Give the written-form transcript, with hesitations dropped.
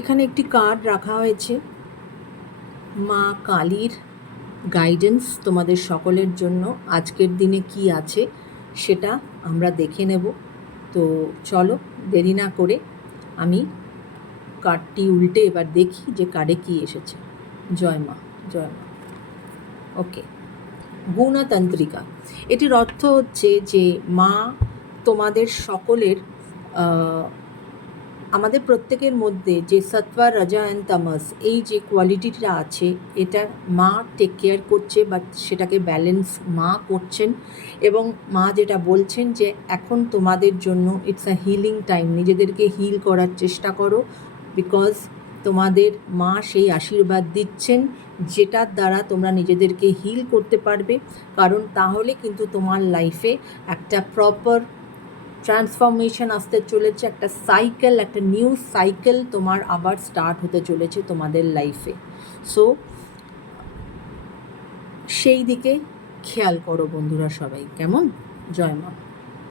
এখানে একটি কার্ড রাখা হয়েছে, মা কালীর গাইডেন্স তোমাদের সকলের জন্য আজকের দিনে কি আছে সেটা আমরা দেখে নেব। তো চলো দেরি না করে আমি কার্ডটি উল্টে এবার দেখি যে কার্ডে কী এসেছে। জয় মা, জয় মা। ওকে, গুণতান্ত্রিকা। এটির অর্থ হচ্ছে যে মা তোমাদের সকলের, আমাদের প্রত্যেকের মধ্যে যে সত্ত্বা রাজা অ্যান্ড তামাস এই যে কোয়ালিটিটা আছে, এটা মা টেক কেয়ার করছে বা সেটাকে ব্যালেন্স মা করছেন। এবং মা যেটা বলছেন যে এখন তোমাদের জন্য ইটস আ হিলিং টাইম, নিজেদেরকে হিল করার চেষ্টা করো, বিকজ তোমাদের মা সেই আশীর্বাদ দিচ্ছেন যেটার দ্বারা তোমরা নিজেদেরকে হিল করতে পারবে। কারণ তাহলে কিন্তু তোমার লাইফে একটা প্রপার ট্রান্সফরমেশন আসতে চলেছে, একটা সাইকেল, একটা নিউ সাইকেল তোমার আবার স্টার্ট হতে চলেছে তোমাদের লাইফে। সো সেই দিকে খেয়াল করো বন্ধুরা সবাই, কেমন? জয় মা।